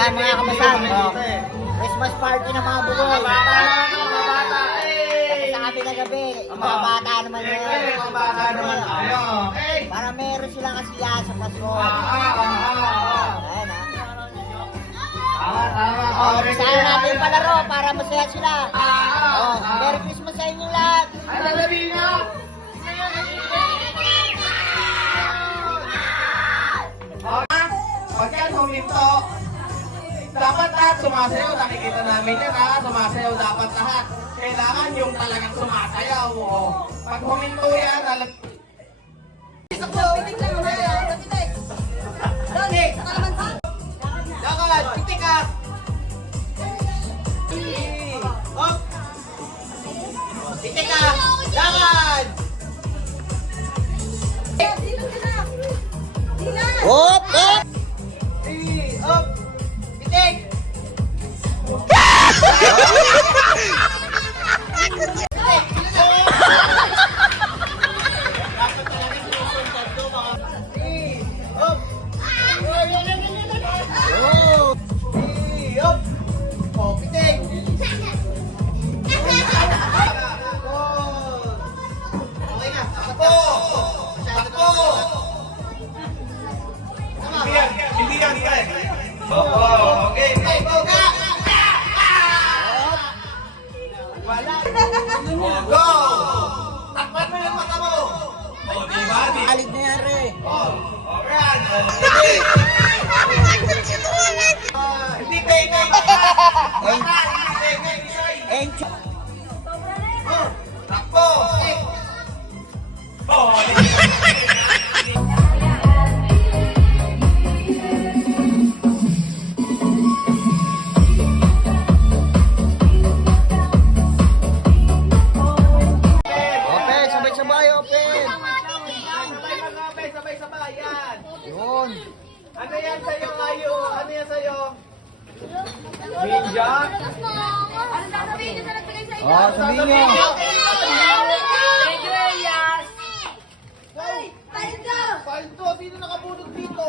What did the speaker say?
Yan mga kabasan. Christmas party ng mga bugol. Sa kabilang gabi, mga bata naman yun. Para meron silang kasiyahan sa Pasko. Ayan Saan natin yung palaro para masaya sila. Merry Christmas sa inyo lahat. Pagka huminto, dapat lahat sumasayaw. Nakikita namin yan ha, sumasayaw dapat lahat. Kailangan yung talagang sumasayaw. Pag huminto yan, lakad, titik ka! Hop! Titik ka! Lakad! Hop! Hop! Hop! Titik! Go! Takpan mo yung mata mo! Alig na yan, Re. Hindi pengay! Encho. Takbo! Open, sabay-sabay, open. Sabay-sabay yan! Yun. Ano yan sa'yo, Ayo? Ano yan sa'yo? Ninja? Ano sasabihin niyo sa nagbigay sa inyo? Sabihin nyo. Ay, tayo ka! Paldo! Sino nakabulog dito?